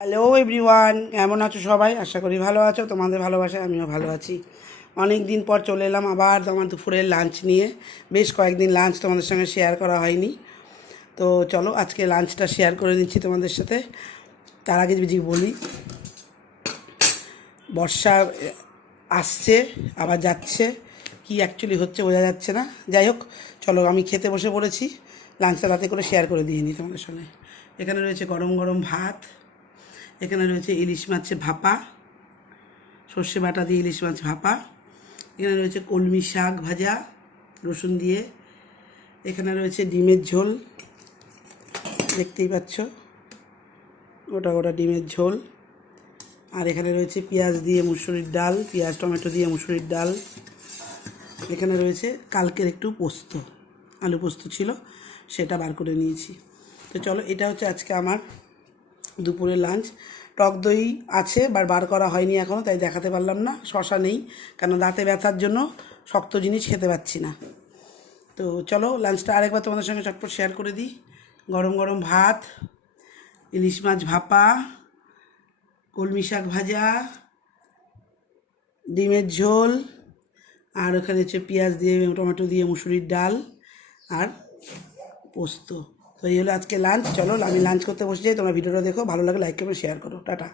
Hello everyone, কেমন আছো সবাই? আশা করি ভালো আছো। তোমাদের ভালোবাসায় আমিও ভালো আছি। অনেক দিন পর চলে এলাম আবার আমার দুপুরের লাঞ্চ নিয়ে। বেশ কয়েকদিন লাঞ্চ তোমাদের সঙ্গে শেয়ার করা হয়নি, তো চলো আজকে লাঞ্চটা শেয়ার করে নিচ্ছি তোমাদের সাথে। তার আগে যদি বলি, বর্ষা আসছে আবার যাচ্ছে, কি অ্যাকচুয়ালি হচ্ছে বোঝা যাচ্ছে না। যাই হোক, চলো আমি খেতে বসে পড়েছি। লাঞ্চটা রাতে করে শেয়ার করে দিয়ে নিই তোমাদের সঙ্গে। এখানে রয়েছে গরম গরম ভাত, এখানে রয়েছে ইলিশ মাছের ভাপা, সর্ষে বাটা দিয়ে ইলিশ মাছ ভাপা, এখানে রয়েছে কলমি শাক ভাজা রসুন দিয়ে, এখানে রয়েছে ডিমের ঝোল, দেখতেই পাচ্ছ গোটা গোটা ডিমের ঝোল, আর এখানে রয়েছে পেঁয়াজ দিয়ে মুসুরির ডাল, পেঁয়াজ টমেটো দিয়ে মুসুরির ডাল, এখানে রয়েছে কালকের একটু পোস্ত, আলু পোস্ত ছিল, সেটা বার করে নিয়েছি। তো চলো, এটা হচ্ছে আজকে আমার দুপুরের লাঞ্চ। টক দই আছে, বার করা হয়নি এখনও, তাই দেখাতে পারলাম না। শশা নেই, কারণ দাঁতে ব্যথার জন্য শক্ত জিনিস খেতে পাচ্ছি না। তো চলো লাঞ্চটা আরেকবার তোমাদের সঙ্গে চটপট শেয়ার করে দিই। গরম গরম ভাত, ইলিশ মাছ ভাপা, কলমি শাক ভাজা, ডিমের ঝোল, আর ওখানে হচ্ছে পেঁয়াজ দিয়ে টমেটো দিয়ে মুসুরির ডাল আর পোস্ত। তো এই হলো আজকে লাঞ্চ। চলো আমি লাঞ্চ করতে বসে যাই, তোমরা ভিডিওটা দেখো, ভালো লাগে লাইক করো, শেয়ার করো। টাটা।